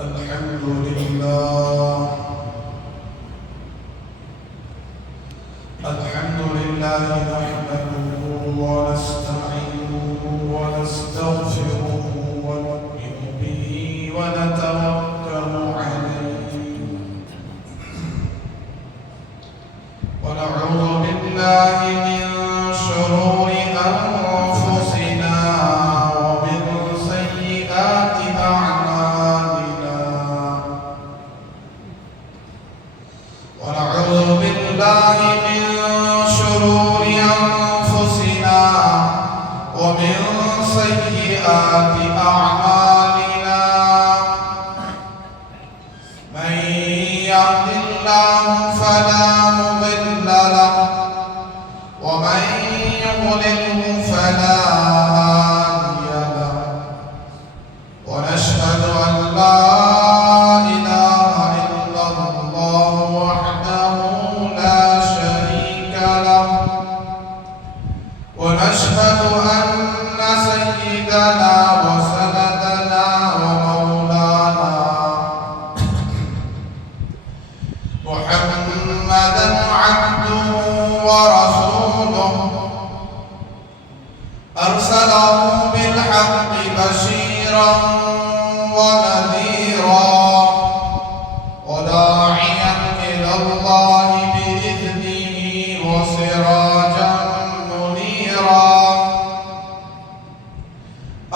الحمد لله نحمده ونستعينه ونستغفره ونؤمن به ونتوكل عليه ونعوذ بالله من شرور أنفسنا ومن سيئات أعمالنا ونعوذ بالله من شرور أنفسنا ومن سيئات أعمالنا من يهد الله فلا مضل له ومن يضلله فلا هادي له ونشهد أن لا إله إلا الله وحده لا شريك له ونشهد أن سيدنا وسندنا ومولانا محمدا عبده ورسوله أرسله بالحق بشيرا ونذيرا وداعيا إلى الله بإذنه وسراجا منيرا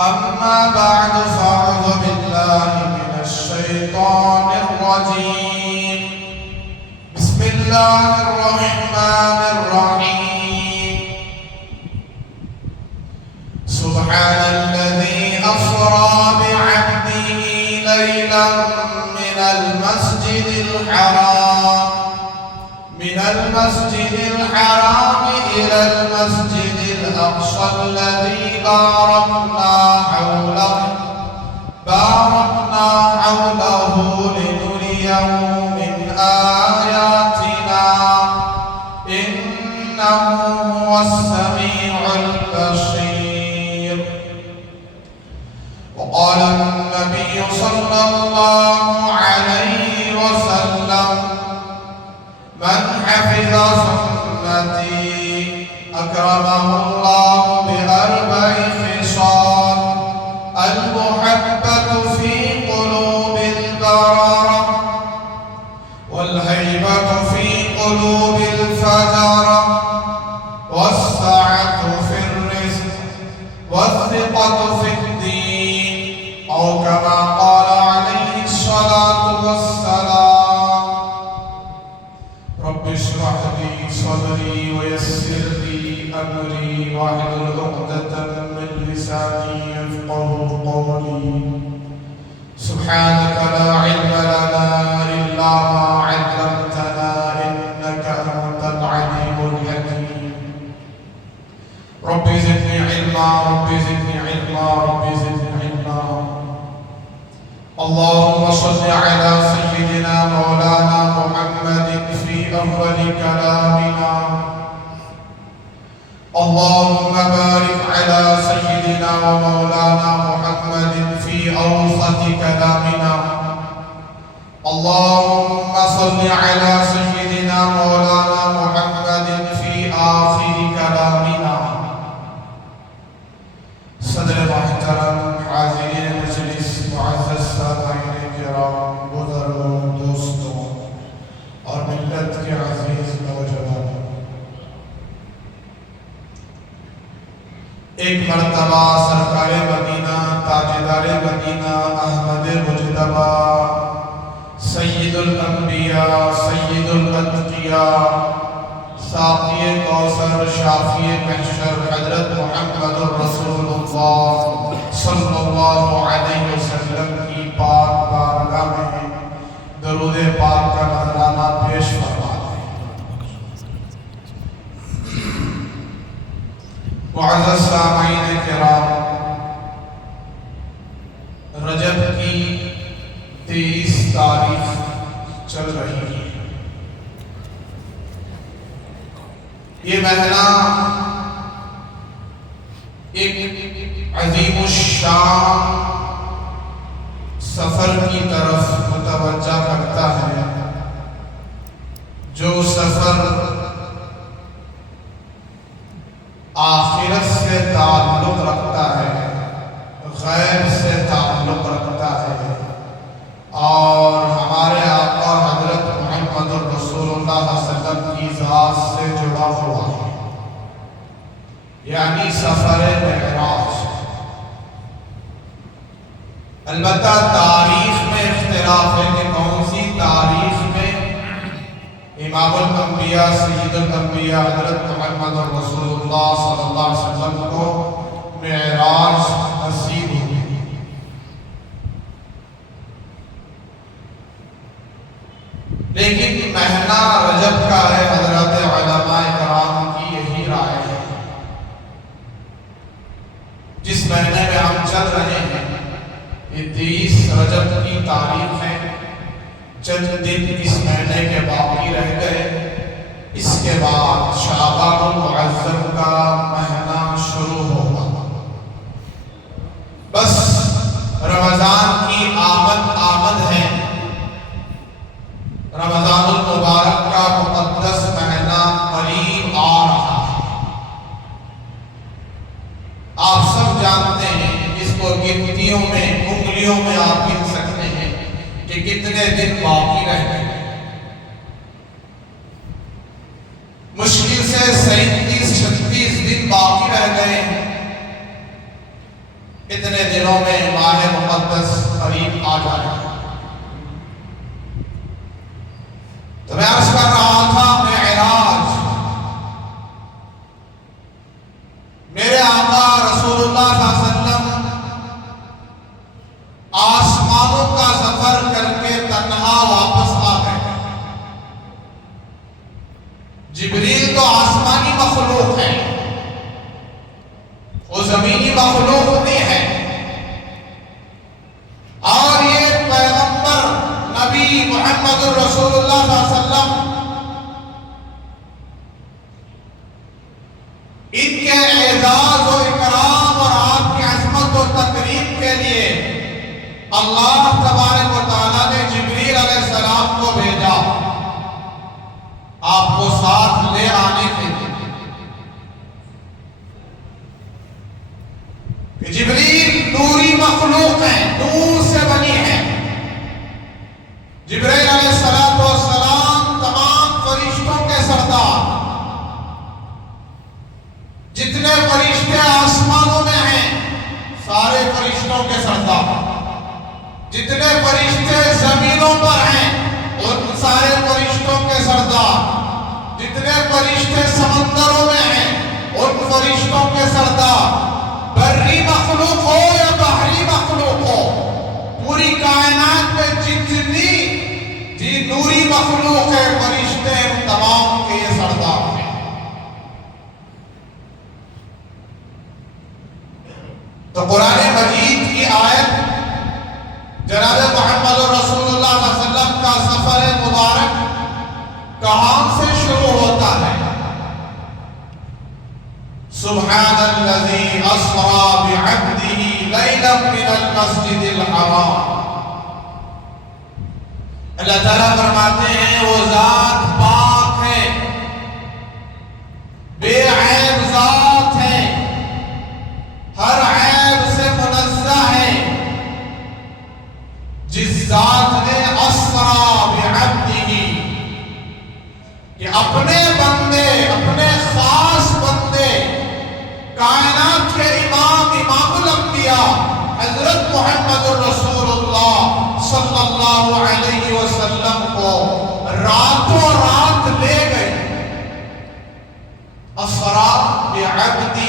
أما بعد فأعوذ بالله من الشيطان الرجيم بسم الله الرحمن الرحيم سبحان الذي أسرى بعبده ليلا من المسجد الحرام إلى المسجد الأقصى الذي باركنا حوله لنريه من آياتنا إنه هو السميع البصير وقال النبي صلى الله عليه وسلم من حفظ سنتي أكرمه الله بأربع خصال المحبة في قلوب البررة والهيبة في قلوب الفجرة والسعة في الرزق والثقة في الدين أو كما قال عليه الصلاة والسلام رب اشرح لي صدري ويسر لي أمري واحلل عقدة من لساني يفقهوا قولي سبحانك لا علم لنا إلا ما علمتنا إنك أنت العليم الحكيم رب زدني علما اللهم صل على سيدنا مولانا محمد في أول كلامنا اللهم بارك على سيدنا ومولانا محمد في أوسط كلامنا اللهم صل على سيدنا مولانا محمد في آخر كلامنا صدر محترم حاضرین مجلس معزز سامعین کرام بزرگوں دوستوں اور ملت کے عزیز نوجوانوں ایک مرتبہ سرکار مدینہ تاجدار مدینہ احمد مجتبی سید الانبیاء سید الاتقیاء ساقی کوثر شافی محشر حضرت محمد الرسول اللہ صلی اللہ علیہ وسلم کی پاک بارگاہ میں درود پاک کا نذرانہ پیش فرماتے ہیں۔ معزز سامعین کرام، رجب کی 23 تاریخ چل رہی ہے۔ یہ مہینہ ایک عظیم الشان سفر کی طرف متوجہ کرتا ہے، جو سفر آخرت سے تعلق رکھتا ہے، غیب سے تعلق رکھتا ہے، اور ہمارے آقا حضرت محمد رسول اللہ صلی اللہ علیہ وسلم کی ذات سے جڑا ہوا ہے، یعنی سفر معراج۔ البتہ تاریخ میں اختلاف ہے کہ کون سی تاریخ میں امام الانبیاء سید الانبیاء حضرت محمد رسول اللہ صلی اللہ علیہ وسلم کو معراج نصیب ہوئی۔ لیکن مہینہ رجب کا ہے، حضرت علماء کرام کی یہی رائے ہے۔ جس مہینے میں ہم چل رہے ہیں یہ 23 رجب کی تاریخ ہے، چند دن اس مہینے کے باقی رہ گئے، اس کے بعد شعبان المعظم کا مہینہ شروع ہوگا۔ بس رمضان کی آمد ہے، رمضان المبارک کا مقدس مہینہ قریب آ رہا ہے۔ آپ سب جانتے ہیں، اس کو گنتیوں میں انگلیوں میں آپ گن سکتے ہیں کہ کتنے دن باقی رہ گئے۔ مشکل سے 37-36 دن باقی رہ گئے ہیں۔ اتنے دنوں میں ماہ مقدس قریب آ جائے گا۔ تو میں عرض کر رہا تھا معراج، میرے آقا رسول اللہ صلی اللہ علیہ وسلم آسمانوں کا سفر کر کے تنہا واپس آ گئے۔ جبریل تو آسمانی مخلوق ہے، وہ زمینی مخلوق نہیں ہے، اور یہ پیغمبر نبی محمد رسول اللہ صلی اللہ علیہ وسلم، ان کے اعزاز و اکرام اور آپ کی عظمت و تکریم کے لیے اللہ تبارک و تعالیٰ نے جبریل علیہ السلام کو بھیجا آپ کو ساتھ لے آنے کے لیے۔ کہ جبریل نوری مخلوق ہے، نور سے بنی ہے۔ جبریل علیہ السلام تمام فرشتوں کے سردار، جتنے فرشتے آسمانوں میں ہیں سارے فرشتوں کے سردار، جتنے فرشتے زمینوں پر ہیں ان سارے فرشتوں کے سردار، جتنے فرشتے سمندروں میں ہیں ان فرشتوں کے سردار، بری مخلوق ہو یا بحری مخلوق ہو، پوری کائنات میں جتنی نوری مخلوق ہے فرشتے ان تمام کے یہ سردار ہیں۔ تو قرآن مجید کی آیت جناب محمد رسول اللہ صلی اللہ علیہ وسلم کا سفر مبارک کہاں سے شروع ہوتا ہے؟ سبحان الذی اسری بعبدہ لیلا من المسجد الحرام۔ اللہ تعالیٰ فرماتے ہیں وہ ذات پاک ہے، بے عیب ذات ہے، ہر عیب سے منزہ ہے، جس ذات نے اسری بعبدہ کہ اپنے بندے، اپنے خاص بندے، کائنات کے امام الانبیاء حضرت محمد رسول اللہ صلی اللہ علیہ وسلم کو راتوں رات لے گئے۔ اسری بعبدہ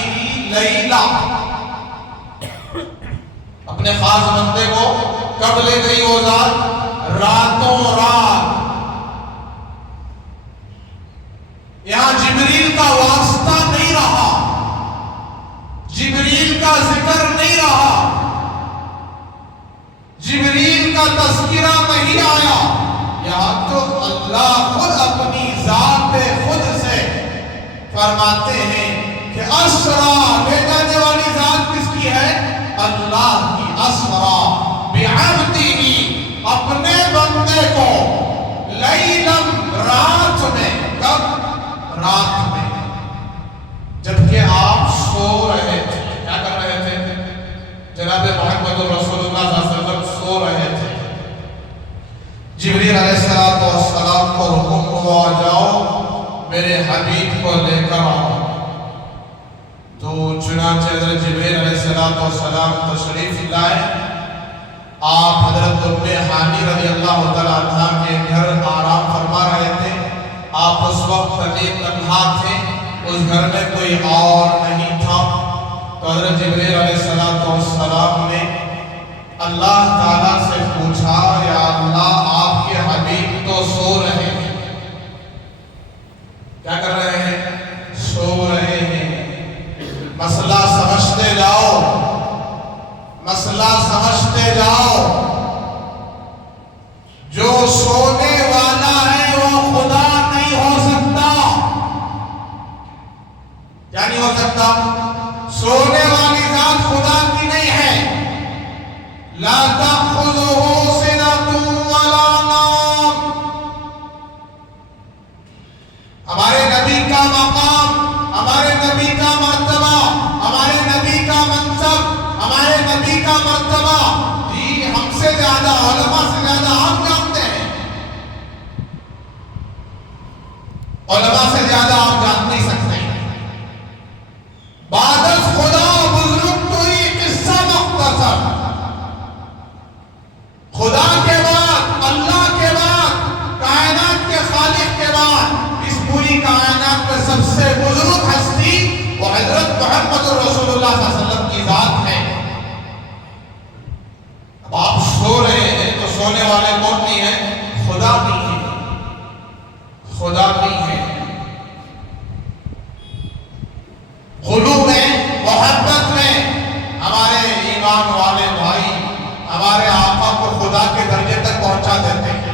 لیلا، اپنے خاص بندے کو کب لے گئی وہ ذات؟ راتوں رات۔ یہاں جبریل کا واسطہ نہیں رہا، جبریل کا ذکر نہیں رہا، جبریل کا تذکرہ نہیں آیا، یہاں تو اللہ خود اپنی ذات خود سے فرماتے ہیں کہ اسری، لے جانے والی ذات کس کی ہے؟ اللہ کی۔ اسری بعبدہ اپنے بندے کو لیلم رات میں، کب؟ رات میں، جبکہ آپ سو رہے تھے۔ کیا کر رہے تھے؟ جناب محمد رسول اللہ صلی اللہ علیہ وسلم سو رہے تھے۔ جبریل علیہ السلام کو حکم ہوا جاؤ میرے حبیب کو لے کر آؤ۔ تو چنانچہ حضرت جبریل علیہ السلام تشریف لائے۔ آپ حضرت ام ہانی رضی اللہ تعالیٰ عنہ کے گھر آرام فرما رہے تھے۔ آپ اس وقت تنہا تھے، اس گھر میں کوئی اور نہیں تھا۔ تو حضرت جبریل علیہ السلام نے اللہ تعالیٰ سے پوچھا، یا اللہ آپ کے حبیب تو سو رہے ہیں۔ کیا کر رہے ہیں؟ سو رہے ہیں۔ مسئلہ سمجھتے جاؤ، مسئلہ سمجھتے جاؤ۔ جو سونے والا ہے وہ خدا نہیں ہو سکتا۔ کیا نہیں ہو سکتا؟ سونے والی ذات خدا کی نہیں ہے۔ لا تأخذه سنة ولا نوم۔ ہمارے نبی کا مقام، ہمارے نبی کا مرتبہ، ہمارے نبی کا منصب، ہمارے نبی کا مرتبہ جی ہم سے زیادہ، علماء سے زیادہ ہم جانتے ہیں۔ علماء سے زیادہ آپ جان نہیں سکتے۔ بعد از خدا بزرگ تو یہ قصہ مختصر، خدا کے بعد، اللہ کے بعد، کائنات کے خالق کے بعد اس پوری کائنات میں سب سے بزرگ ہستی وہ حضرت محمد رسول اللہ صلی اللہ علیہ وسلم کی ذات ہے۔ اب آپ سو رہے ہیں تو سونے والے کون نہیں ہیں؟ خدا نہیں ہے، خدا نہیں ہے۔ غلو میں، محبت میں ہمارے ایمان والے بھائی ہمارے آقا کو خدا کے درجے تک پہنچا دیتے ہیں۔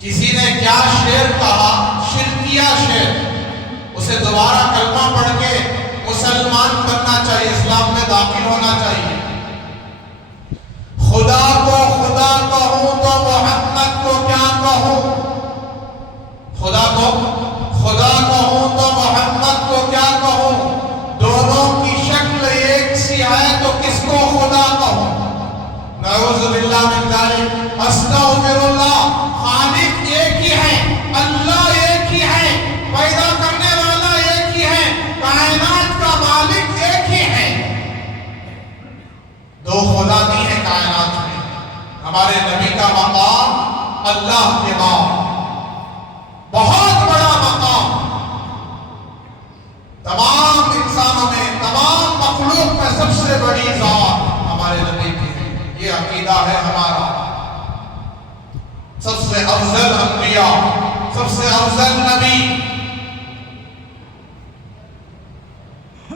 کسی نے کیا شعر کہا، شرکیہ شعر، اسے دوبارہ کلمہ پڑھ کے مسلمان کرنا چاہیے، اسلام میں داخل ہونا چاہیے۔ خدا کو خدا کہوں تو محمد کو کیا کہوں، خدا کو خدا کہوں تو محمد کو کیا کہوں، دونوں کی شکل ایک سی ہے تو کس کو خدا کہوں۔ نعوذ باللہ من ذالک، استغفر اللہ۔ خالق ایک ہی ہے، اللہ ایک ہی ہے، پیدا کرنے والا ایک ہی ہے، کائنات کا مالک ایک ہی ہے۔ دو خدا نہیں ہے کائنات میں۔ ہمارے نبی کا مقام اللہ کے بعد بہت بڑا مقام، تمام انسانوں میں، تمام مخلوق میں سب سے بڑی ذات ہمارے نبی کی ہے۔ یہ عقیدہ ہے ہمارا۔ سب سے افضل انبیاء، سب سے افضل نبی،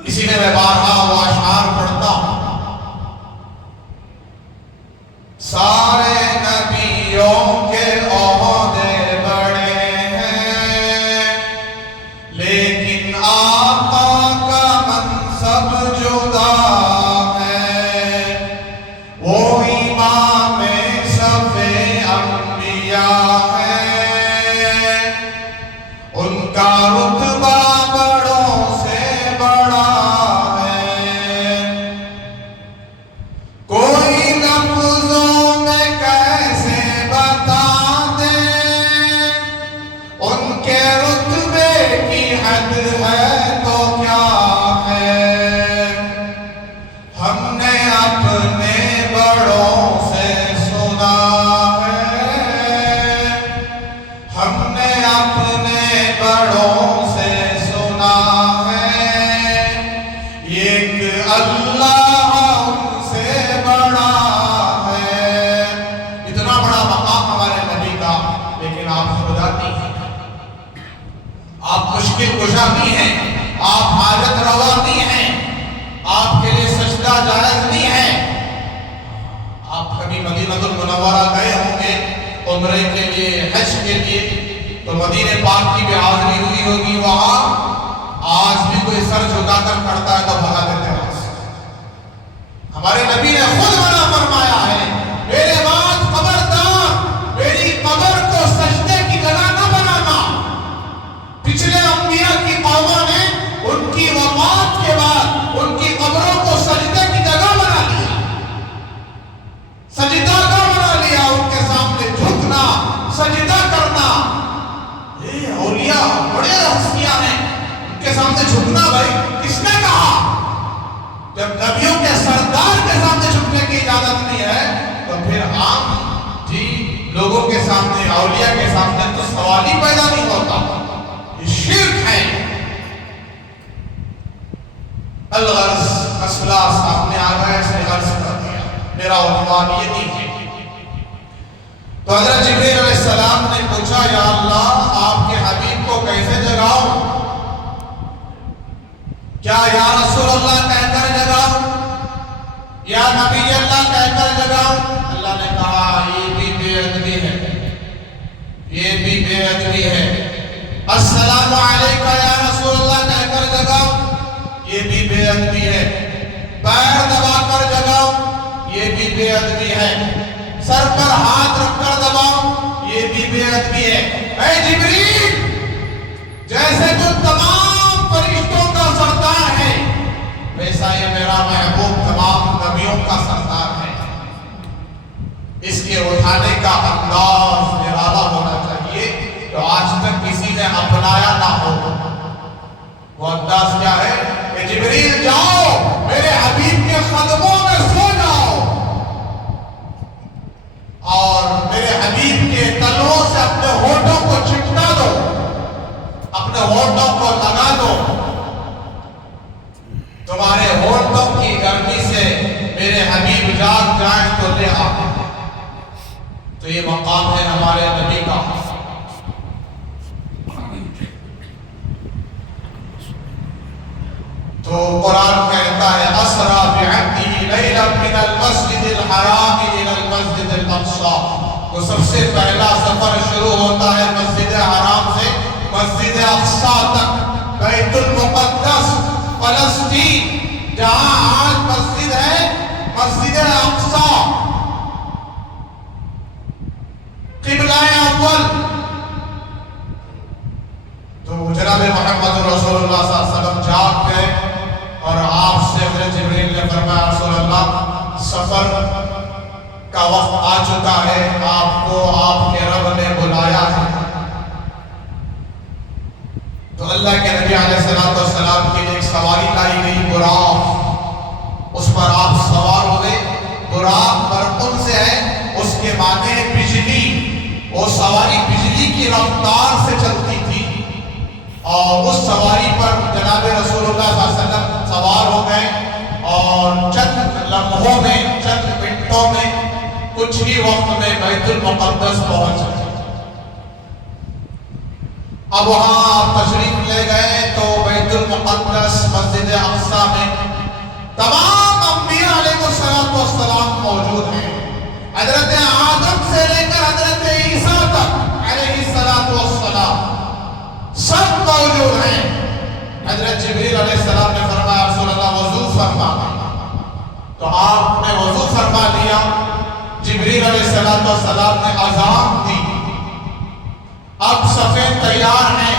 اسی لیے میں بارہا وہ اشعار پڑھتا ہوں۔ سارے نبیوں کے عہدے بڑے ہیں، لیکن آقا کا منصب جدا ہے۔ وہ امام صف انبیاء ہے، ان کا رتبہ بڑوں سے بڑا ہے۔ کوئی لفظوں میں کیسے بتا دیں، ان کے رتبے کی حد ہے تو کیا ہے۔ ہم نے اپنے بڑوں سے سنا ہے، ہم نے اپنے بڑوں سے سنا ہے، ایک اللہ ان سے بڑا ہے۔ اتنا بڑا مقام ہمارے نبی کا، لیکن آپ خدا نہیں ہیں، آپ مشکل کشا نہیں ہیں، آپ حاجت روا نہیں ہیں، آپ کے لیے سجدہ جائز نہیں ہے۔ آپ کبھی مدینہ المنورہ گئے ہوں گے عمرے کے لیے، حج کے لیے، تو مدینہ پاک کی بھی حاضری ہوئی ہوگی۔ وہاں آج بھی کوئی سر جھکا کر پڑتا ہے تو بھگا دیتے ہیں۔ ہمارے نبی نے خود منع فرمایا ہے نبیوں کے سردار کے سامنے جھکنے کی اجازت نہیں ہے تو پھر عام لوگوں کے سامنے، اولیاء کے سامنے تو سوال ہی پیدا نہیں ہوتا. یہ شرک ہے. الغرض مسئلہ سامنے آ گیا، اس نے غرض کر دیا. میرا عنوان یہ نہیں ہے. تو حضرت جبریل علیہ السلام نے پوچھا یا اللہ آپ کے حبیب کو کیسے جگاؤں؟ کیا یا رسول اللہ کہہ کر جگاؤں یا نبی اللہ کہہ کر جگاؤں؟ اللہ نے کہا یہ بھی بے ادبی ہے، یہ بھی بے ادبی ہے. السلام علیکہ یا رسول اللہ کہہ کر جگاؤ، یہ بھی بے ادبی ہے. پیر دبا کر جگاؤ، یہ بھی بے ادبی ہے. سر پر ہاتھ رکھ کر دباؤ، یہ بھی بے ادبی ہے. اے جبریل، جیسے تو تمام فرشتوں کا سردار ہے ویسا یہ میرا محبوب تمام نبیوں کا سردار ہے. اس کے اٹھانے کا انداز نرالا ہونا چاہیے جو آج تک کسی نے اپنایا نہ ہو. وہ انداز کیا ہے کہ جبریل جاؤ میرے حبیب کے قدموں میں سو جاؤ اور میرے حبیب کے تلووں سے اپنے ہونٹوں کو چپکا دو، اپنے ہونٹوں کو لگا دو. تمہارے ہونٹوں کی گرمی سے میرے حبیب جاگ جائیں تو لے آؤ. تو یہ مقام ہے ہمارے نبی کا. تو قرآن کہتا ہے اسرا بعبدہ لیلا من المسجد الحرام الى المسجد الاقصی. تو سب سے پہلا سفر شروع ہوتا ہے مسجد حرام سے مسجد اقصی تک، بیت المقدس فلسطین جہاں آج مسجد ہے مسجد اقصی. قبلہ اول. تو جناب محمد رسول اللہ صلی اللہ علیہ وسلم جاگ گئے اور آپ سے حضرت جبریل نے فرمایا رسول اللہ سفر کا وقت آ چکا ہے، آپ کو آپ کے رب نے بلایا ہے. تو اللہ کے نبی علیہ السلام کے لیے ایک سواری لائی گئی براق، اس پر آپ سوار ہوئے. براق برقن سے ہے، اس کے معنی بجلی. وہ سواری بجلی کی رفتار سے چلتی تھی اور اس سواری پر جناب رسول اللہ صلی اللہ علیہ وسلم سوار ہو گئے اور چند لمحوں میں، چند منٹوں میں، کچھ ہی وقت میں بیت المقدس پہنچ گئے. اب وہاں آپ تشریف لے گئے تو بیت المقدس مسجد اقصی میں تمام انبیاء علیہ السلام موجود ہیں. حضرت آدم سے لے کر حضرت عیسیٰ تک علیہ السلام سب موجود ہیں. حضرت جبریل علیہ السلام نے فرمایا رسول اللہ وضو فرما. تو آپ نے وضو فرما لیا. جبریل علیہ السلام نے اذان دی. اب صفے تیار ہیں،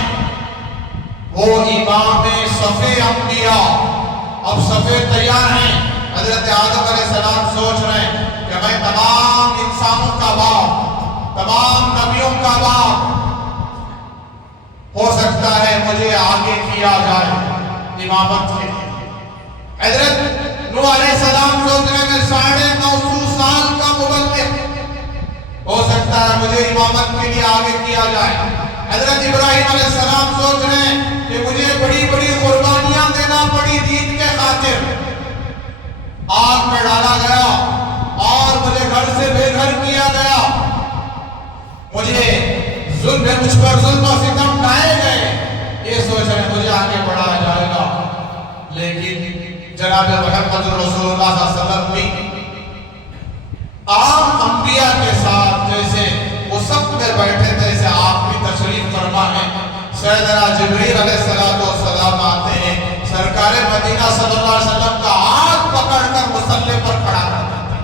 وہ امام صفے انبیاء اب صفے تیار ہیں. حضرت آدم علیہ السلام سوچ رہے ہیں کہ میں تمام انسانوں کا باپ، تمام نبیوں کا باپ، ہو سکتا ہے مجھے آگے کیا جائے امامت کے لیے. حضرت نوح علیہ السلام سوچ رہے میں 950 سال کا مبلغ، ہو سکتا ہے مجھے امامت کے لیے آگے کیا جائے. حضرت ابراہیم علیہ السلام سوچ رہے ہیں کہ مجھے بڑی بڑی قربانیاں دینا پڑی دین کے خاطر، آگ میں ڈالا گیا اور مجھے گھر سے بے گھر کیا گیا، مجھ پر ظلم و ستم ڈھائے گئے. یہ سوچ رہے مجھے آگے بڑھایا جائے گا. لیکن جناب محمد رسول اللہ صلی اللہ علیہ وسلم بھی عام انبیاء کے ساتھ جیسے وہ سب میں بیٹھے تھے ایسے آپ بھی تشریف فرما ہے. سیدنا جبریل علیہ السلام آتے ہیں، سرکار مدینہ صلی اللہ علیہ وسلم کا ہاتھ پکڑ کر مصلی پر کھڑا کرتے ہیں.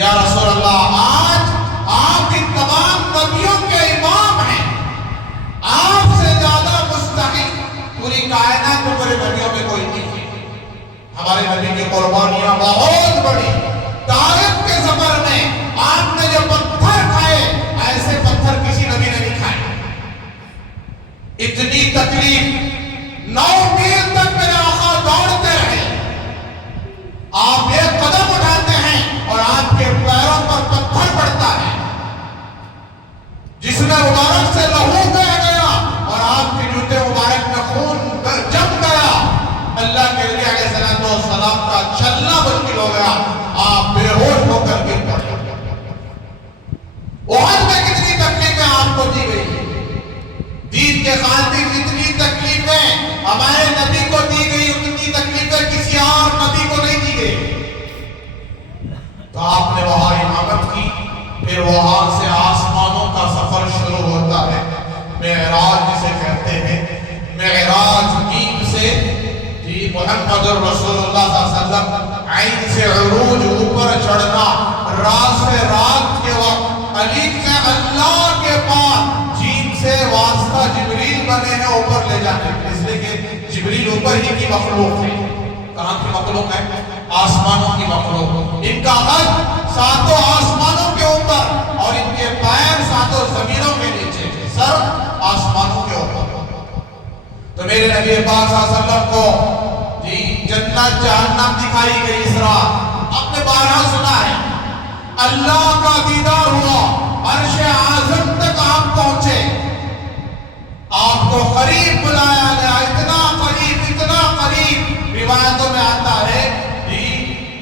یا رسول اللہ آج آپ ان تمام نبیوں کے امام ہیں، آپ سے زیادہ مستحق پوری کائنات میں پورے نبیوں میں کوئی نہیں ہے. ہمارے نبی کی قربانیاں بہت بڑی. طائف کے سفر میں آپ نے جو پتھر کھائے ایسے پتھر کسی نبی نے نہیں کھائے. اتنی تکلیف 9 میل تک میرے آقا دوڑتے رہے نبی علیہ السلام کا چلنا مشکل ہو گیا، آپ بے ہوش ہو کر گر پڑے۔ احد میں کتنی تکلیفیں آپ کو دی گئی، دین کے خاطر جتنی تکلیفیں ہمارے نبی کو دی گئی اتنی تکلیفیں کسی اور نبی کو نہیں دی گئی۔ تو آپ نے وہاں امامت کی، پھر وہاں سے آسمانوں کا سفر شروع ہوتا ہے، معراج جسے کہتے ہیں۔ معراج دین سے محمد رسول اللہ صلی اللہ علیہ وسلم عین سے عروج اوپر چڑھنا، رات سے رات کے وقت علی سے اللہ کے پاس جین سے واسطہ جبریل بنے ہیں اوپر لے جانے، اس لیے کہ جبریل اوپر ہی کی مخلوق ہے۔ کہاں کی مخلوق ہے؟ آسمانوں کی مخلوق۔ ان کا قد ساتوں آسمانوں کے اوپر اور ان کے پیر ساتوں زمینوں کے نیچے، سر آسمانوں کے اوپر۔ تو میرے نبی پاک صلی اللہ علیہ وسلم کو جنت جہنم دکھائی گئی اس رات۔ آپ نے بارہا سنا ہے، اللہ کا دیدار ہوا، عرش اعظم تک آپ پہنچے، آپ کو قریب بلایا گیا، اتنا قریب اتنا قریب، روایتوں میں آتا ہے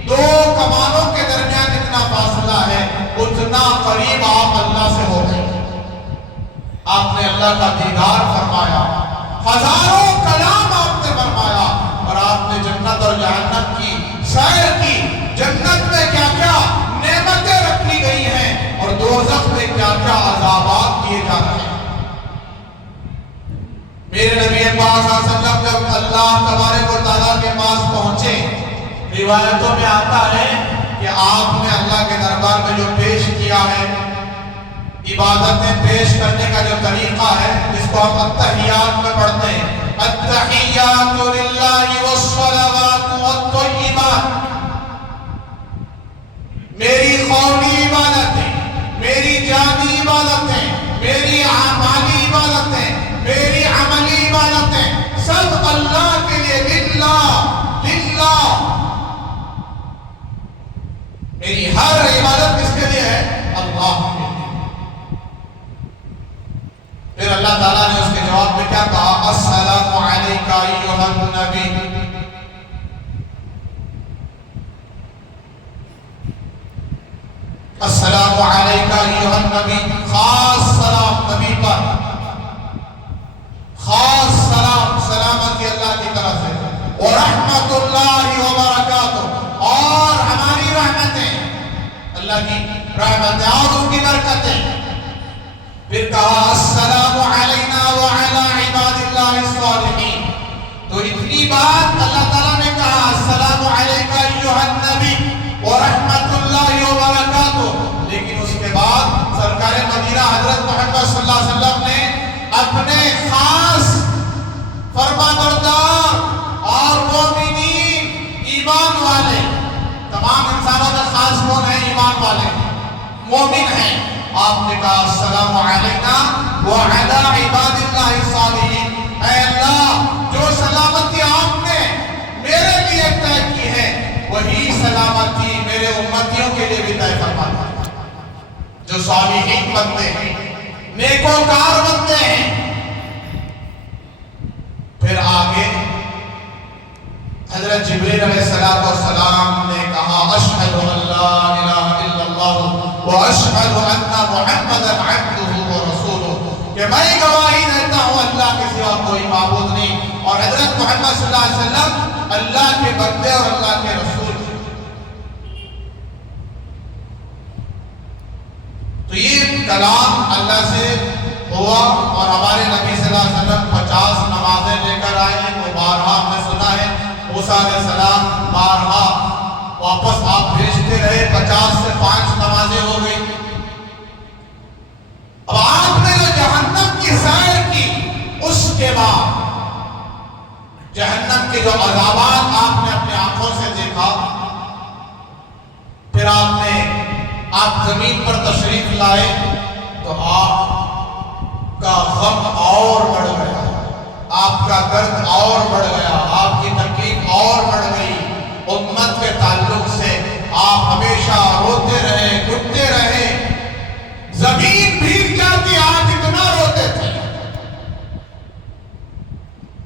دو کمانوں کے درمیان اتنا فاصلہ ہے، اتنا قریب آپ اللہ سے ہو گئے۔ آپ نے اللہ کا دیدار فرمایا، ہزاروں کلام آپ نے فرمایا، اور آپ نے جنت اور جہنم کی سیر کی۔ جنت میں کیا کیا نعمتیں رکھی گئی ہیں اور دوزخ میں کیا کیا عذابات کیے جا رہے ہیں۔ میرے نبی پاک صلی اللہ علیہ وسلم جب اللہ تبارک و تعالیٰ کے پاس پہنچے، روایتوں میں آتا ہے کہ آپ نے اللہ کے دربار میں جو پیش کیا ہے، عبادتیں پیش کرنے کا جو طریقہ ہے، جس کو ہم التحیات میں پڑھتے ہیں، التحیات للہ والصلوات والطیبات، میری قولی عبادتیں، میری جانی عبادتیں، میری اعمالی عبادتیں، میری عملی عبادتیں سب اللہ کے لیے، للہ للہ۔ میری ہر عبادت کس کے لیے ہے؟ اللہ کے لیے۔ پھر اللہ تعالیٰ نے اس کے جواب میں کیا کہا؟ السلام علیکہ ایھا النبی، السلام علیکہ ایھا النبی، خاص سلام نبی پر، خاص سلام، سلامتی اللہ کی طرف سے، ورحمت اللہ وبرکاتہ، اور ہماری رحمتیں، اللہ کی رحمتیں اور اس کی برکتیں۔ پھر کہا السلام علینا وعلی عباد اللہ الصالحین۔ تو اتنی بات اللہ تعالیٰ نے کہا السلام علیکہ ایھا النبی ورحمت اللہ وبرکاتہ، لیکن اس کے بعد سرکار مدینہ حضرت محمد صلی اللہ علیہ وسلم نے اپنے خاص فرمانبردار اور مومنین، ایمان والے، تمام انسانوں میں خاص کون ہیں؟ ایمان والے، مومن ہیں۔ آپ نے کہا السلام علینا وعلی عباد اللہ الصالحین، اے اللہ جو سلامتی آپ نے میرے لیے طے کی ہے وہی سلامتی میرے امتیوں کے لیے بھی طے فرمانا، جو صالحین بنتے ہیں، نیکوکار بنتے ہیں۔ پھر آگے حضرت جبریل علیہ السلام نے کہا اشہد ان لا الہ الا اللہ واشہد ان محمدا عبدہ ورسولہ، کہ میں گواہی دیتا ہوں اللہ کے سوا کوئی معبود نہیں، اور حضرت محمد صلی اللہ علیہ وسلم اللہ کے بندے اور اللہ کے رسول۔ تو یہ کلام اللہ سے ہوا، اور ہمارے نبی صلی اللہ علیہ وسلم 50 نمازیں لے کر آئے ہیں، وہ بارہا ہم نے سنا ہے، موسیٰ علیہ السلام بارہا واپس آپ بھیجتے رہے، 50 سے 5 نمازیں ہو گئی۔ اب آپ نے جو جہنم کی سیر کی، اس کے بعد جہنم کے جو عذابات آپ نے اپنے آنکھوں سے دیکھا، پھر آپ زمین پر تشریف لائے تو آپ کا غم اور بڑھ گیا، آپ کا درد اور بڑھ گیا، آپ کی تکلیف اور بڑھ گئی۔ امت کے تعلق سے آپ ہمیشہ روتے رہے، گھٹتے رہے، زمین بھیگ جاتی، آپ اتنا روتے تھے۔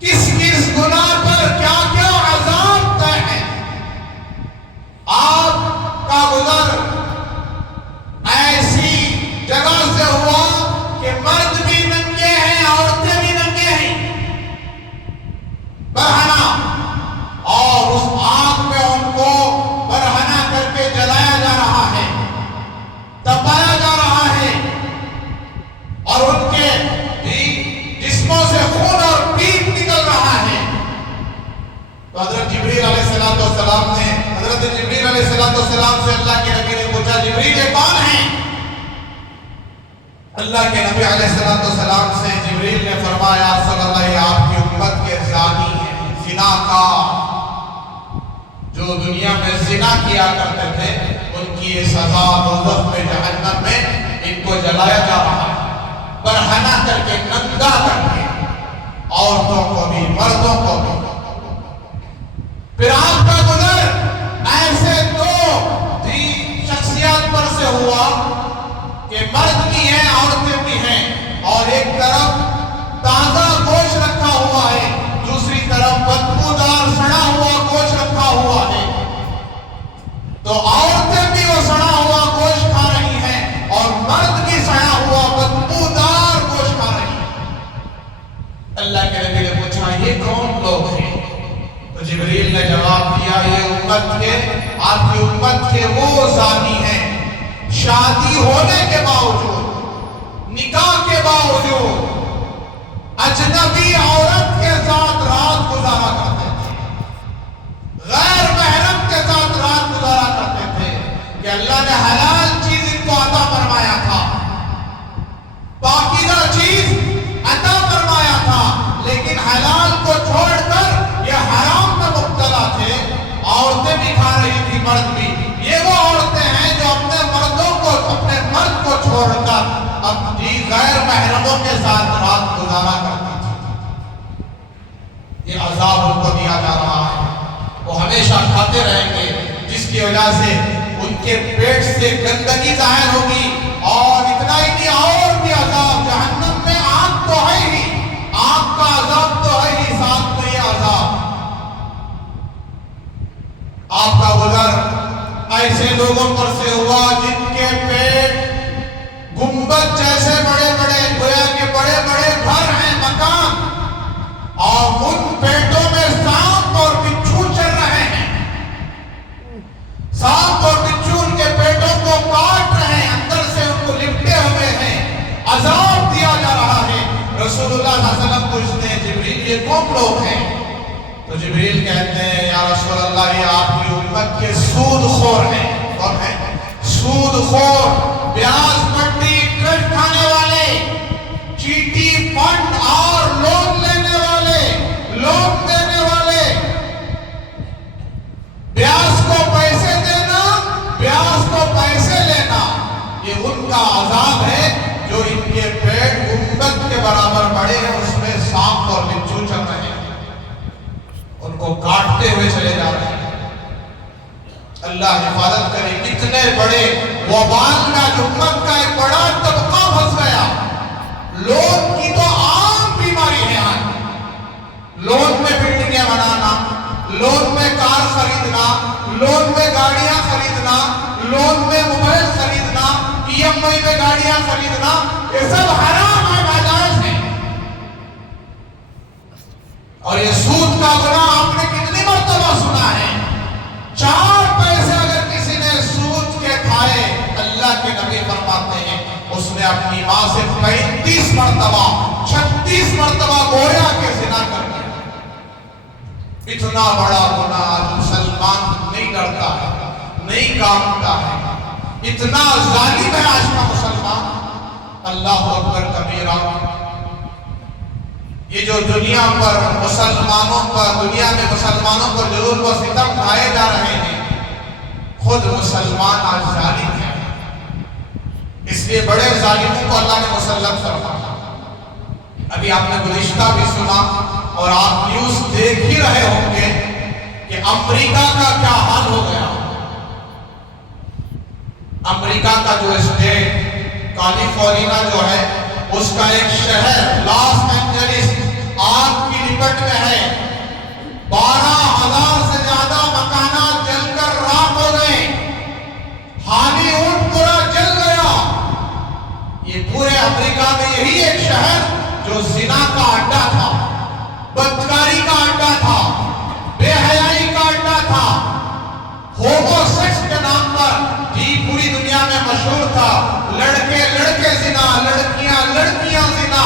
کس کس گناہ پر کیا کیا عذاب والسلام نے حضرت جبریل علیہ السلام سے اللہ کے نبی نے پوچھا جبریل یہ کون ہے؟ اللہ کے نبی علیہ السلام سے جبریل نے فرمایا صلی اللہ یہ آپ کی امت کے زانی ہیں، زنا کا جو دنیا میں زنا کیا کرتے تھے ان کی یہ سزا دوزخ میں جہنم میں ان کو جلایا جا رہا ہے، برہنہ کر کے ننگا کر کے، عورتوں کو بھی مردوں کو بھی۔ پھر آپ کا گزر ایسے دو شخصیات پر سے ہوا کہ مرد بھی ہیں عورتیں بھی ہیں، اور ایک طرف تازہ گوشت رکھا ہوا ہے، دوسری طرف بدبودار سڑا ہوا گوشت رکھا ہوا ہے، تو عورتیں بھی وہ سڑا ہوا گوشت کھا رہی ہیں اور مرد بھی سڑا ہوا بدبودار گوشت کھا رہی ہیں۔ اللہ کے نبی نے پوچھا یہ کون لوگ ہیں؟ تو جبریل نے جواب دیا یہ امت کے آپ کی امت کے وہ زانی ہیں شادی ہونے کے باوجود، نکاح کے باوجود اجنبی عورت کے ساتھ رات گزارا کرتے تھے، غیر محرم کے ساتھ رات گزارا کرتے تھے، کہ اللہ نے حلال چیز ان کو عطا فرمایا تھا، پاکیزہ چیز عطا فرمایا تھا، لیکن حلال کو چھوڑ کر یہ حرام میں مبتلا تھے۔ عورتیں بھی کھا رہی تھی، مرد بھی۔ یہ وہ عورتیں ہیں جو اپنے مردوں کو، اپنے مرد کو چھوڑ کر اپنی غیر محرموں کے ساتھ رات گزارا کرتی تھی۔ یہ عذاب ان کو دیا جا رہا ہے، وہ ہمیشہ کھاتے رہیں گے، جس کی وجہ سے ان کے پیٹ سے گندگی ظاہر ہوگی، اور اتنا ہی نہیں اور بھی عذاب جہنم میں آگ تو ہے ہی، آگ کا عذاب تو ہے ہی، ساتھ میں یہ عذاب۔ آپ کا گزر ایسے لوگوں پر سے ہوا جن کے پیٹ گنبد جیسے بڑے بڑے، گویا کہ بڑے بڑے گھر ہیں، مکان، اور ان پیٹوں میں سانپ اور بچھو چل رہے ہیں، سانپ اور بچھو ان کے پیٹوں کو کاٹ رہے ہیں، اندر سے ان کو لپٹے ہوئے ہیں، عذاب دیا جا رہا ہے۔ رسول اللہ صلی اللہ علیہ وسلم پوچھتے ہیں جبریل یہ کون لوگ ہیں؟ تو جبریل کہتے ہیں یا رسول اللہ یہ آپ کی امت کے سود خور ہیں۔ کون ہیں؟ سود خور، بیاج پٹی، انٹرسٹ کھانے والے، چیٹی فنڈ اور لون لینے والے، لون دینے والے، بیاج کو پیسے دینا، بیاج کو پیسے لینا، یہ ان کا عذاب ہے جو ان کے پیٹ گنبد کے برابر بڑے ہیں، اس میں سانپ اور بچھو چل رہے ہیں، ان کو کاٹتے ہوئے چلے جا رہے ہیں۔ اللہ حفاظت کرے، کتنے بڑے وبال میں آج امت کا ایک بڑا طبقہ پھنس گیا۔ لون کی تو عام بیماری ہے آج، لون میں بلڈنگیں بنانا، لون میں کار خریدنا، لون میں گاڑیاں خریدنا، لون میں موبائل خریدنا، ای ایم آئی میں گاڑیاں خریدنا، یہ سب حرام ہے، ناجائز ہے۔ اور یہ سود کا گناہ آپ نے کتنی مرتبہ سنا ہے؟ 4 پیسے اگر کسی نے سود کے کھائے، اللہ کے نبی فرماتے ہیں اس نے اپنی ماں سے 35 مرتبہ 36 مرتبہ گویا کے زنا کر دیا۔ اتنا بڑا گناہ آج مسلمان نہیں ڈرتا ہے، نہیں کامتا ہے، اتنا ظالم ہے آج کا مسلمان۔ اللہ اکبر کبیرہ۔ یہ جو دنیا پر مسلمانوں پر، دنیا میں مسلمانوں پر ظلم و ستم ڈھائے جا رہے ہیں، خود مسلمان آج ظالم ہے، اس لیے بڑے ظالموں کو اللہ نے مسلط فرمایا۔ ابھی آپ نے گزشتہ بھی سنا اور آپ نیوز دیکھ ہی رہے ہوں گے کہ امریکہ کا کیا حال ہو گیا۔ امریکہ کا جو اسٹیٹ کیلیفورنیا جو ہے، اس کا ایک شہر لاس اینجلس آگ کی لپٹ میں ہے، 12,000 سے زیادہ مکانات جل کر راکھ ہو گئے، ہالی ووڈ پورا جل گیا۔ یہ پورے امریکہ میں یہی ایک شہر جو زنا کا اڈا تھا، بدکاری کا اڈا تھا، بے حیائی کا اڈا تھا، ہومو سیکس کے نام پر جی پوری دنیا میں مشہور تھا، لڑکے لڑکے زنا، لڑکیاں لڑکیاں زنا،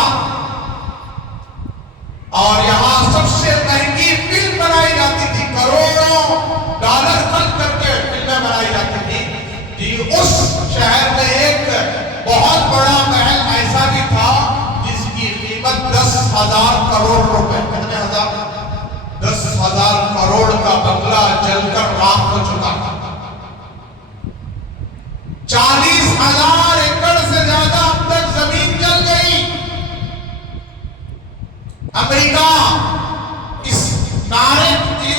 اور یہاں سب سے مہنگی فلم بنائی جاتی تھی کروڑوں ڈالر خرچ کر کے فلمیں بنائی جاتی تھی جی، اس شہر میں ایک بہت بڑا محل ایسا بھی تھا جس کی قیمت 10,000 کروڑ روپے، کتنے ہزار؟ 10,000 کروڑ کا بنگلہ جل کر راکھ ہو چکا تھا۔ 40,000 ایکڑ سے زیادہ اب تک زمین جل گئی۔ امریکہ اس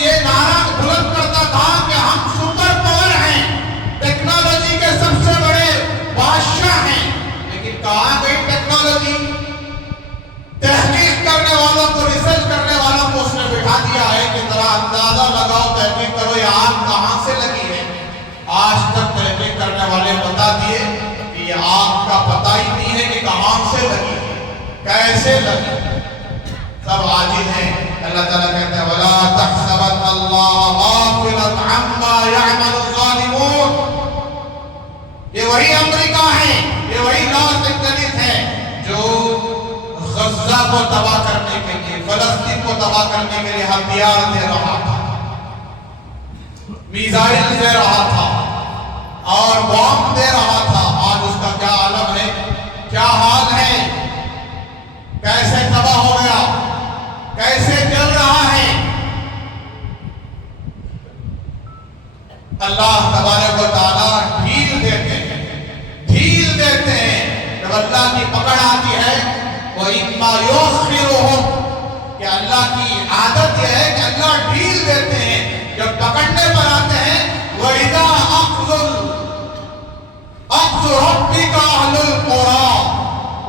یہ نعرہ بلند کرتا تھا کہ ہم سپر پاور ہیں، ٹیکنالوجی کے سب سے بڑے بادشاہ ہیں، لیکن کہاں گئی ٹیکنالوجی؟ تحقیق کرنے والوں کو، ریسرچ کرنے والوں کو اس نے بٹھا دیا ہے کہ ذرا اندازہ لگاؤ، تحقیق کرو یہ آگ کہاں سے لگی ہے۔ آج تک تحقیق کرنے والے بتا دیے کہ یہ آگ کا پتہ ہی نہیں ہے کہ کہاں سے لگی ہے، کیسے لگی، سب عاجز ہیں۔ اللہ تعالیٰ کہتے ہیں وَلَا تَحْسَبَنَّ اللَّهَ غَافِلًا عَمَّا يَعْمَلُ الظَّالِمُونَ۔ یہ وہی امریکہ ہے، یہ وہی لاس اینجلس ہے جو غزہ کو تباہ کرنے کے لیے، فلسطین کو تباہ کرنے کے لیے ہتھیار دے رہا تھا، میزائل دے رہا تھا اور بام دے رہا تھا۔ آج اس کا کیا عالم ہے، کیا حال ہے، کیسے تباہ ہو گیا، کیسے چل رہا ہے۔ اللہ تبارک و تعالیٰ ڈھیل دیتے ہیں، ڈھیل دیتے ہیں۔ جب اللہ کی پکڑ آتی ہے وَإِمَّا يُؤَخِّرُهُمْ، کہ اللہ کی عادت یہ ہے کہ اللہ ڈھیل دیتے ہیں، جب پکڑنے پر آتے ہیں وَإِذَا أَخْذُ رَبِّكَ أَهْلُ الْقُرَىٰ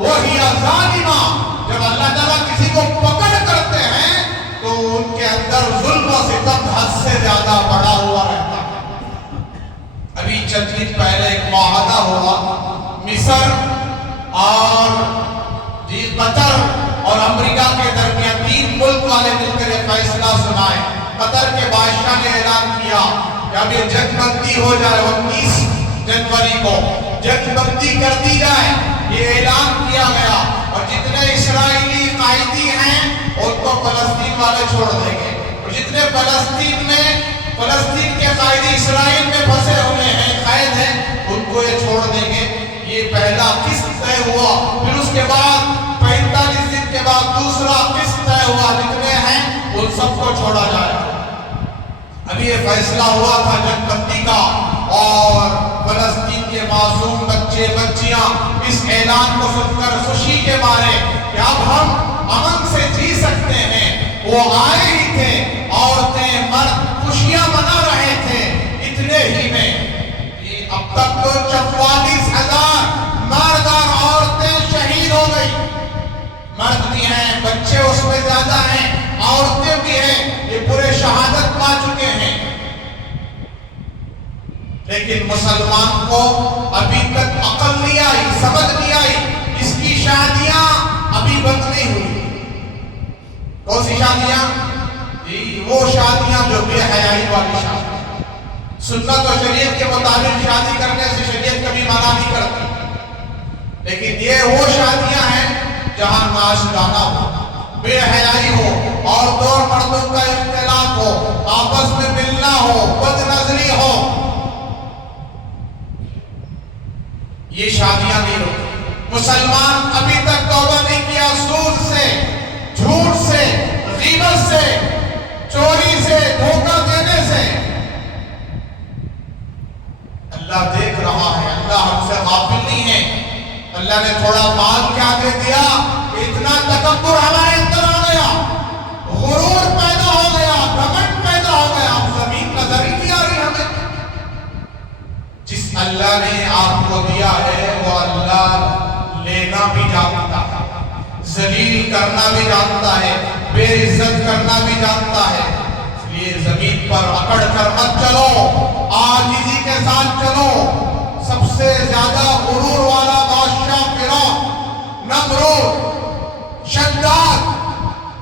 وَهِيَ ظَالِمَةٌ، جب اللہ تعالیٰ کسی کو پکڑ کرتے ہیں تو ان کے اندر ظلم و ستم حد سے زیادہ بڑا ہوا رہتا ہے۔ ابھی چند دن پہلے ایک معاہدہ ہوا مصر اور قطر اور امریکہ کے درمیان، 3 ملک والے مل کر یہ فیصلہ سنائے۔ قطر کے بادشاہ نے اعلان کیا کہ اب یہ جنگ بندی ہو جائے، 29 جنوری کو جنگ بندی کر دی جائے، یہ اعلان کیا گیا، اور جتنے اسرائیلی قائدی ہیں ان کو فلسطین والے چھوڑ دیں گے، اور جتنے فلسطین کے قائدی اسرائیل میں پھنسے ہوئے ہیں، قید ہیں، ان کو یہ چھوڑ دیں گے۔ یہ پہلا قسط طے ہوا، پھر اس کے بعد 45 دن کے بعد دوسرا قسط طے ہوا، جتنے ہیں ان سب کو چھوڑا جائے۔ ابھی یہ فیصلہ ہوا تھا جنگ بندی کا، اور فلسطین کے معصوم بچے بچیاں اس اعلان کو سن کر خوشی کے مارے کہ اب ہم امن سے جی سکتے ہیں، وہ آئے ہی تھے، عورتیں مرد خوشیاں منا رہے تھے۔ اتنے ہی میں اب تک تو 44,000 مردار عورتیں شہید ہو گئی، مرد بھی ہیں، بچے اس میں زیادہ ہیں، عورتیں بھی ہیں، یہ پورے شہادت پا چکے ہیں۔ لیکن مسلمان کو ابھی تک عقل نہیں آئی، سمجھ نہیں آئی، اس کی شادیاں ابھی بند نہیں ہوئی۔ کون سی شادیاں؟ جی وہ شادیاں جو بے حیائی والی شادی، سنت و شریعت کے مطابق شادی کرنے سے شریعت کبھی منع نہیں کرتی، لیکن یہ وہ شادیاں ہیں جہاں ناچ گانا ہو، بے حیائی ہو، اور دو مردوں کا اختلاط ہو، آپس میں ملنا ہو، بد نظری ہو، یہ شادیاں نہیں ہوتی۔ مسلمان ابھی تک توبہ نہیں کیا سود سے، جھوٹ سے، غیبت سے، چوری سے، دھوکہ دینے سے۔ اللہ دیکھ رہا ہے، اللہ ہم سے غافل نہیں ہے۔ اللہ نے تھوڑا مال کیا دے دیا، اتنا تکبر ہمارے اندر آ گیا، غرور پیدا ہو گیا، گھمنڈ پیدا ہو گیا، زمین نظر ہی نہیں آ رہی ہمیں۔ جس اللہ نے آپ کو دیا ہے وہ اللہ لینا بھی جانتا ہے، ذلیل کرنا بھی جانتا ہے، بے عزت کرنا بھی جانتا ہے۔ اس لیے زمین پر اکڑ کر مت چلو، عاجزی کے ساتھ چلو۔ سب سے زیادہ غرور والا بادشاہ فرعون، نمرود، شداد،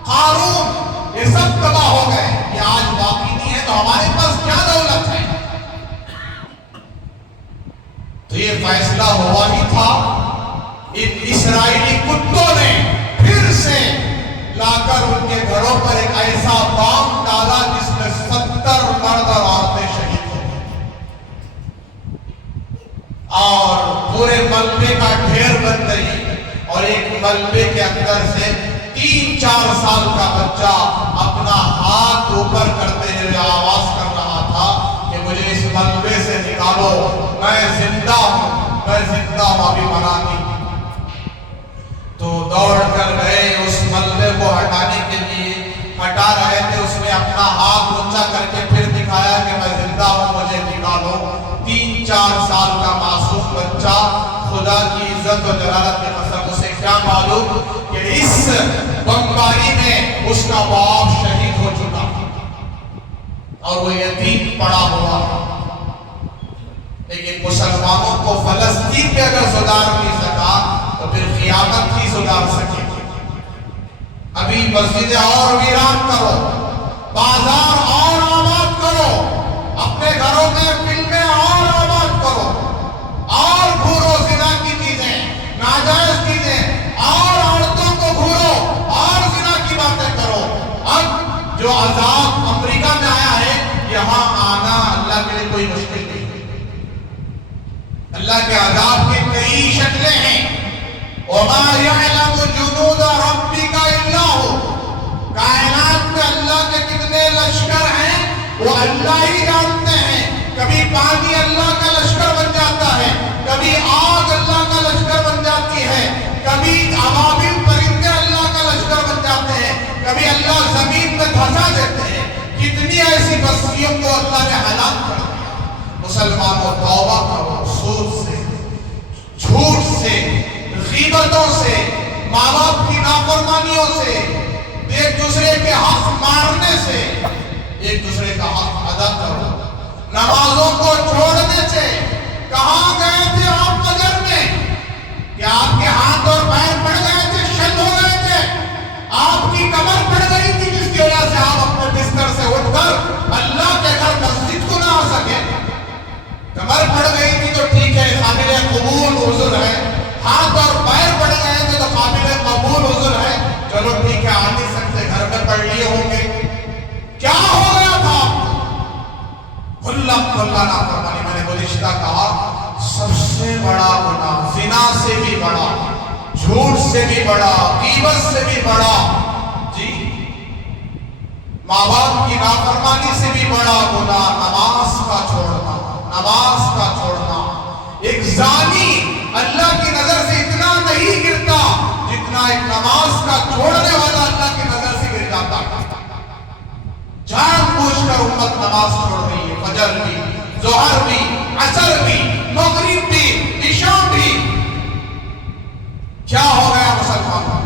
قارون، یہ سب تباہ ہو گئے، یہ آج باقی نہیں ہے، تو ہمارے پاس کیا دولت ہے؟ تو یہ فیصلہ ہوا ہی تھا، ان اسرائیلی کتوں نے پھر سے لا کر ان کے گھروں پر ایک ایسا بام ڈالا جس میں 70 ملبے کا ڈھیر بن گئی اور ایک ملبے کے اندر سے 3-4 سال کا بچہ اپنا ہاتھ اوپر کرتے ہوئے آواز کر رہا تھا کہ مجھے اس ملبے سے نکالو، میں زندہ ہوں، ابھی مرا نہیں۔ تو دوڑ کر گئے اس ملبے کو ہٹانے کے لیے، ہٹا رہے تھے، اس نے اپنا ہاتھ اونچا کر کے پھر دکھایا کہ میں زندہ ہوں، مجھے نکالو۔ 3-4 سال کا معصوم بچہ، خدا کی عزت و جلالت کی قسم، اسے کیا معلوم کہ اس بمباری میں اس کا باپ شہید ہو چکا اور وہ یتیم پڑا ہوا۔ لیکن مسلمانوں کو فلسطین پہ اگر سدھار نہیں سکا تو پھر قیامت کی سدھار سکے گی۔ ابھی مسجدیں اور ویران کرو، بازار اور آباد کرو، اپنے گھروں میں فلمیں اور آباد کرو، اور گھورو زنا کی چیزیں، ناجائز چیزیں، اور عورتوں کو گھورو اور زنا کی باتیں کرو۔ اب جو عذاب امریکہ میں آیا ہے، یہاں آنا اللہ کے لیے کوئی مشکل نہیں۔ اللہ کے عذاب کی کئی شکلیں ہیں۔ وَمَا يَعْلَمُ جُنُودَ رَبِّكَ إِلَّا هُوَ، کائنات میں اللہ کے کتنے لشکر ہیں وہ اللہ ہی جانتے ہیں۔ کبھی پانی اللہ کا لشکر بن جاتا ہے، کبھی آگ اللہ کا لشکر بن جاتی ہے، کبھی ابابیل پرندے اللہ کا لشکر بن جاتے ہیں، کبھی اللہ زمین میں دھسا دیتے ہیں۔ کتنی ایسی بستیوں کو اللہ نے ہلاک کر دیا۔ مسلمانوں توبہ کرو، سود سے، جھوٹ سے، غیبتوں سے، ماں باپ کی نافرمانیوں سے، ایک دوسرے کے حق مارنے سے، ایک دوسرے کا حق ادا کرو۔ نمازوں کو چھوڑنے سے، کہاں گئے تھے آپ فجر میں کہ آپ کے ہاتھ اور پیر پڑ گئے تھے، شل ہو گئے تھے، آپ کی کمر پڑ گئی تھی جس کی وجہ سے آپ اپنے بستر سے اٹھ کر اللہ کے گھر مسجد کو نہ آ سکے۔ کمر پڑ گئی تھی تو ٹھیک ہے، قابل قبول عذر ہے، ہاتھ اور پیر پڑ گئے تھے تو قابل قبول عذر ہے، چلو ٹھیک ہے، آ نہیں سکتے، گھر میں پڑھ لیے ہوں گے۔ کیا ہو گیا تھا آپ کو؟ کھلا نافرمانی۔ میں نے گزشتہ کہا سب سے بڑا گناہ، زنا سے بھی بڑا، جھوٹ سے بھی بڑا، غیبت سے بھی بڑا، جی ماں باپ کی نافرمانی سے بھی بڑا گناہ نماز کا چھوڑنا، نماز کا چھوڑنا۔ ایک زانی اللہ کی نظر سے اتنا نہیں گرتا جتنا ایک نماز کا چھوڑنے والا اللہ کی نظر سے گر جاتا۔ جان بوجھ کر امت نماز چھوڑ رہی ہے، فجر بھی، ظہر بھی، عصر بھی، مغرب بھی، عشاء بھی۔ کیا ہو گیا مسلمانوں؟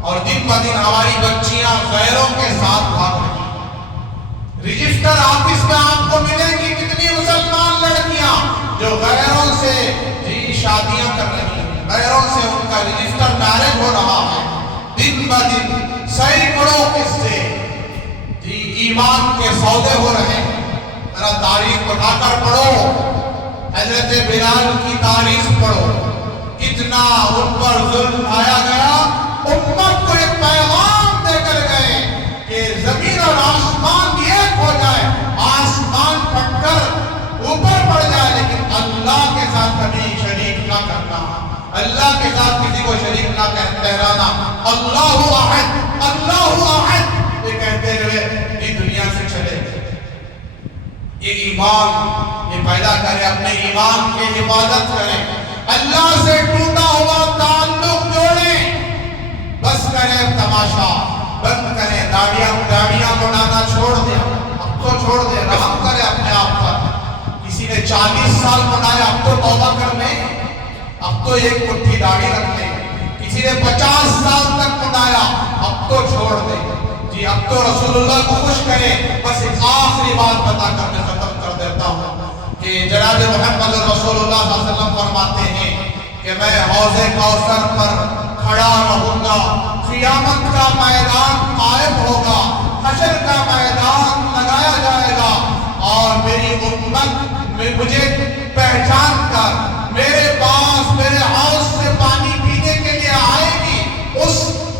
اور دن بہ دن ہماری بچیاں غیروں کے ساتھ بھاگ رہی ہیں۔ رجسٹر آفس میں آپ کو ملیں گی کتنی مسلمان لڑکیاں جو غیروں سے شادیاں کر رہی ہیں، غیروں سے ان کا رجسٹر میرج ہو رہا ہے۔ دن بہ دن سینکڑوں قصے ایمان کے سودے ہو رہے ہیں۔ ذرا تاریخ اٹھا کر پڑھو، حضرت بلال کی تاریخ پڑھو، کتنا ان پر ظلم آیا گیا۔ امت کو ایک پیغام دے کر گئے کہ زمین اور آسمان ایک ہو جائے، آسمان پھٹ کر اوپر پڑ جائے، لیکن اللہ کے ساتھ کبھی شریک نہ کرنا، اللہ کے ساتھ کسی کو شریک نہ ٹھہرانا۔ اللہ احد، اللہ احد یہ کہتے ہوئے یہ دنیا سے چلے گئے۔ یہ ایمان یہ پیدا کرے، اپنے ایمان کی حفاظت کریں، اللہ سے ٹوٹا ہوا تعلق جوڑیں، بس کریں تماشا، بند کریں، داڑیاں بنانا چھوڑ دیں، اب تو چھوڑ دیں، رحم کریں اپنے آپ پر۔ کسی نے 40 سال بنایا، اب تو توبہ کر لیں، اب تو ایک مٹھی داڑھی رکھ لیں۔ کسی نے 50 سال تک بنایا، اب تو چھوڑ دیں۔ جی اب تو رسول اللہ کو خوش کریں۔ بس ایک آخری بات بتا کر میں ختم کر دیتا ہوں کہ جناب محمد رسول اللہ صلی اللہ علیہ وسلم فرماتے ہیں کہ میں حوض کوثر پر کھڑا رہوں گا، قیامت کا میدان قائم ہوگا، حشر کا میدان لگایا جائے گا، اور میری امت مجھے پہچان کر میرے پاس میرے حوض سے پانی پینے کے لیے آئے گی۔ اس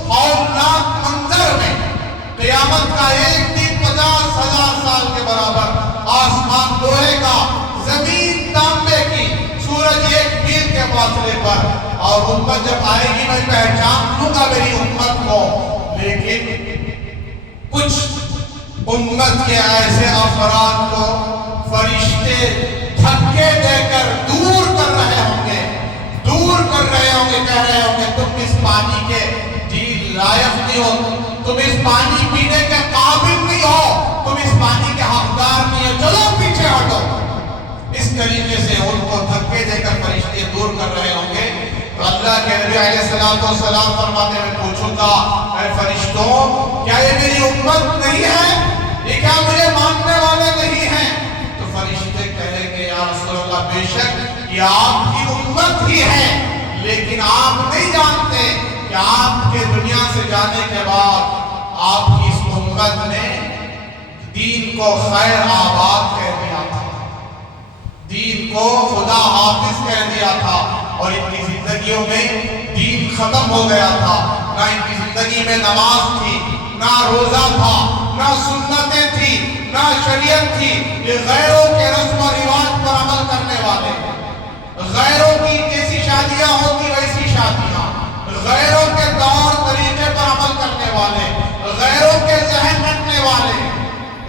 ہولناک منظر میں قیامت کا ایک دن 50,000 سال کے برابر، آسمان لوہے کا، زمین تانبے کی، سورج ایک میل کے فاصلے پر۔ اور امت جب آئے گی میں پہچان لوں گا میری امت کو. لیکن کچھ امت کے ایسے افراد کو فرشتے دھکے دے کر دور کر رہے ہوں گے، کہہ رہے ہوں گے تم اس پانی کے لائق نہیں ہو، تم اس پانی پینے کے قابل نہیں ہو، تم اس پانی کے حقدار نہیں ہو، چلو پیچھے ہٹو. اس طریقے سے ان کو دھکے دے کر فرشتے دور کر رہے ہوں گے. تو اللہ کے نبی علیہ السلام فرماتے ہیں میں پوچھوں گا اے فرشتوں کیا یہ میری امت نہیں ہے؟ یہ کیا مجھے ماننے والے نہیں ہیں؟ تو فرشتے کہیں گے یا رسول اللہ بے شک یہ آپ کی امت ہی ہے، لیکن آپ نہیں جانتے کہ آپ کے دنیا سے جانے کے بعد آپ کی اس امت نے دین کو خیر آباد کہہ دیا تھا، دین کو خدا حافظ کہہ دیا تھا، اور ان کی زندگیوں میں دین ختم ہو گیا تھا. نہ ان کی زندگی میں نماز تھی، نہ روزہ تھا، نہ سنتیں تھی، نہ شریعت تھی. یہ غیروں کے رسم و رواج پر عمل کرنے والے، غیروں کی جیسی شادیاں ہوتی ویسی شادیاں، غیروں کے طور طریقے پر عمل کرنے والے، غیروں کے ذہن رکھنے والے.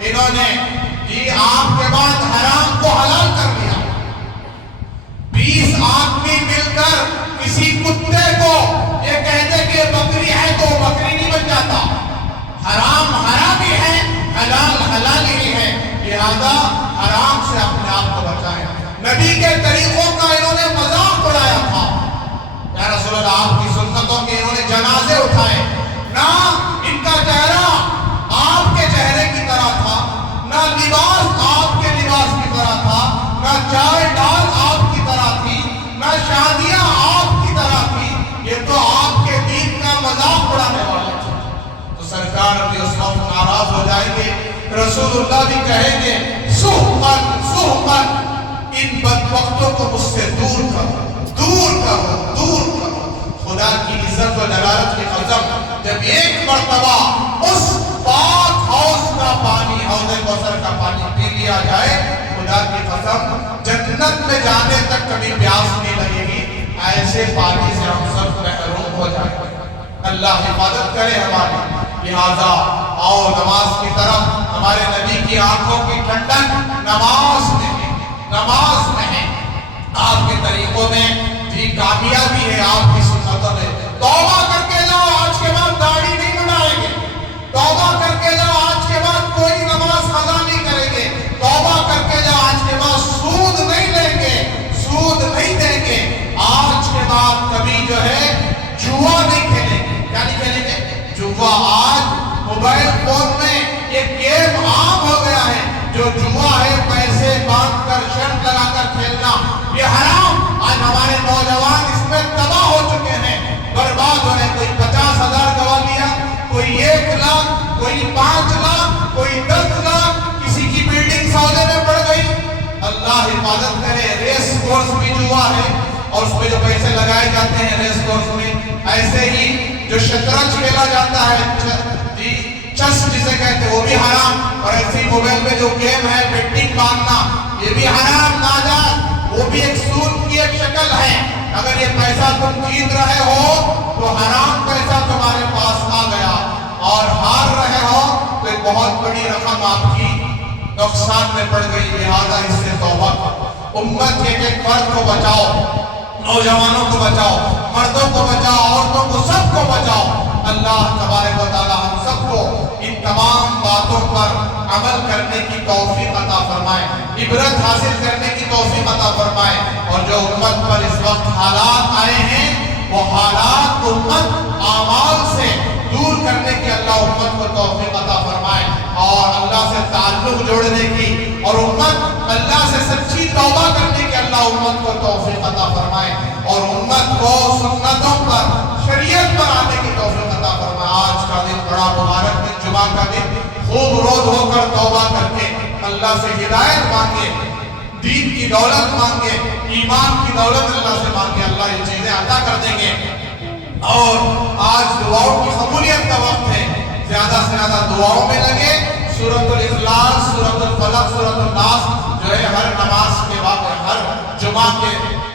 انہوں نے آپ کے بعد حرام کو حلال کر دیا. 20 آدمی مل کر کسی کتے کو یہ کہتے کہ یہ بکری ہے تو وہ بکری نہیں بن جاتا. حرام حرام ہی ہے، حلال حلال ہی ہے. لہذا حرام سے اپنے آپ کو بچائیں. نبی کے طریقوں کا انہوں نے مذاق اڑایا تھا. یا رسول اللہ آپ کی سنتوں کے انہوں نے جنازے اٹھائے. نہ ان کا چہرہ آپ کے چہرے کی طرح تھا، نہ لباس آپ کے لباس کی طرح تھا، نہ چائے ڈال آپ کی طرح تھی، نہ شادیاں آپ کی طرح تھی. یہ تو آپ کے دین کا مذاق اڑانے والے تھے. تو سرکار بھی اس وقت ناراض ہو جائیں گے. رسول اللہ بھی کہیں گے سحقاً سحقاً ان بدبختوں کو مجھ سے دور کرو، دور کرو، دور کرو. خدا کی عزت و جلالت کی قسم جب ایک مرتبہ اس پاک حوض کا پانی، حوض کوثر کا پانی پی لیا جائے، خدا کی قسم جنت میں جانے تک کبھی پیاس نہیں لگے گی. ایسے پانی سے ہم سب محروم ہو جائیں گے. اللہ حفاظت کرے ہماری. لہذا آؤ نماز کی طرف. ہمارے نبی کی آنکھوں کی ٹھنڈک نماز میں ہے، نماز میں ہے. آپ کے طریقوں میں بھی کامیابی ہے، آپ کی سنتوں میں. توبہ کر کے جاؤ، آج کے بعد داڑھی نہیں بنائیں گے. توبہ کر کے جاؤ، آج کے بعد کوئی نماز قضا نہیں کریں گے. توبہ کر کے جاؤ، آج کے بعد سود نہیں لیں گے، سود نہیں دیں گے. آج کے بعد کبھی جو ہے جوا نہیں کھیلیں گے. کیا نہیں کھیلیں گے؟ جوا. آج موبائل فون میں ایک گیم عام ہو گیا ہے جو جوا ہے، پیسے باندھ کر شرط لگا کر کھیلنا. یہ حرام. آج ہمارے نوجوان اس میں تباہ ہو چکے ہیں، برباد ہو رہے ہیں. کوئی 50,000 گوا لیا، کوئی 1 لاکھ، کوئی 5 لاکھ، کوئی 10 لاکھ. کسی کی بلڈنگ سودے میں پڑ گئی. اللہ حفاظت کرے. ریس کورس بھی جوا ہے اور اس میں جو پیسے لگائے جاتے ہیں ریس کورس میں. ایسے ہی جو شطرنج کھیلا جاتا ہے، چس جسے کہتے ہیں، وہ بھی حرام. اور ایسی موبائل میں جو گیم ہے بیٹنگ باندھنا، یہ بھی حرام ناجائز. وہ بھی ایک سود کی ایک شکل ہے. اگر یہ پیسہ تم جیت رہے ہو تو حرام پیسہ تمہارے پاس آ گیا، اور ہار رہے ہو تو ایک بہت بڑی رقم آپ کی نقصان میں پڑ گئی. لہذا اس سے توبہ کرو. امت کے ایک فرد کو بچاؤ، نوجوانوں کو بچاؤ، مردوں کو بچاؤ، عورتوں کو، سب کو بچاؤ. اللہ تبارک و تعالی ہم سب کو ان تمام باتوں پر عمل کرنے کی توفیق عطا فرمائے، عبرت حاصل کرنے کی توفیق عطا فرمائے. اور جو امت پر اس وقت حالات آئے ہیں وہ حالات امت اعمال سے دور کرنے کی اللہ امت کو توفیق عطا فرمائے، اور اللہ سے تعلق جوڑنے کی اور امت اللہ سے سچی توبہ کرنے کی اللہ امت کو توفیق عطا فرمائے، اور امت کو سنتوں پر، شریعت پر آنے کی توفیق عطا فرمائے. آج کا دن بڑا مبارک دن، جمعہ کا دن. خوب روز ہو کر توبہ کر کے اللہ سے ہدایت مانگے، دین کی دولت مانگے، ایمان کی دولت اللہ سے مانگے. اللہ یہ چیزیں عطا کر دیں گے. اور آج دعاؤں کی قبولیت کا وقت ہے. زیادہ سے زیادہ دعاؤں میں لگے. سورۃ الاخلاص، سورۃ الفلق، سورۃ الناس جو ہے ہر نماز کے بعد، ہر جمعہ کے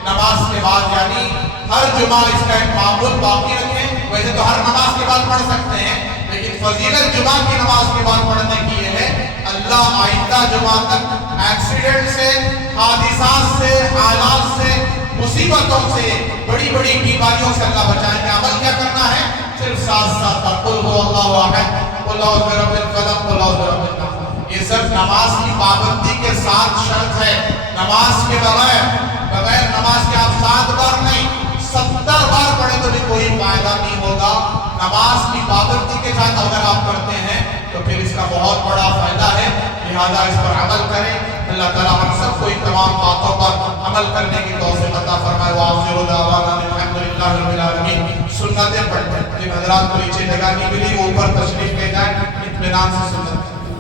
نماز کے بعد یعنی ہر جمعہ اس کا ایک معمول باقی رکھیں. ویسے تو ہر نماز کے بعد پڑھ سکتے ہیں لیکن فضیلت جمعہ کی نماز کے بعد پڑھنے کی یہ ہے اللہ آئندہ جمعہ تک ایکسیڈنٹ سے، حادثات سے، حالات سے، مصیبتوں سے، بڑی بڑی بیماریوں سے اللہ بچائیں گے. عمل کیا کرنا ہے؟ صرف ساتھ قل هو اللہ احد قل اعوذ برب الفلق قل اعوذ برب الناس. یہ سب نماز کی پابندی کے ساتھ شرط ہے. نماز کے بغیر نماز کے آپ 7 بار نہیں 70 بار پڑھیں تو بھی کوئی فائدہ نہیں ہوگا. نماز کی پابندی کے ساتھ اگر آپ کرتے ہیں تو پھر اس کا بہت بڑا فائدہ ہے. لہذا اس پر عمل کریں. اللہ تعالیٰ ہم سب کو ان تمام باتوں پر عمل کرنے کی توفیق عطا فرمائے. وآخر دعوانا الحمدللہ رب العالمین. سنتیں پڑھتے ہیں. جن حضرات کو نیچے جگہ نہیں ملی وہ اوپر تشریف لے جائیں، اطمینان سے سنت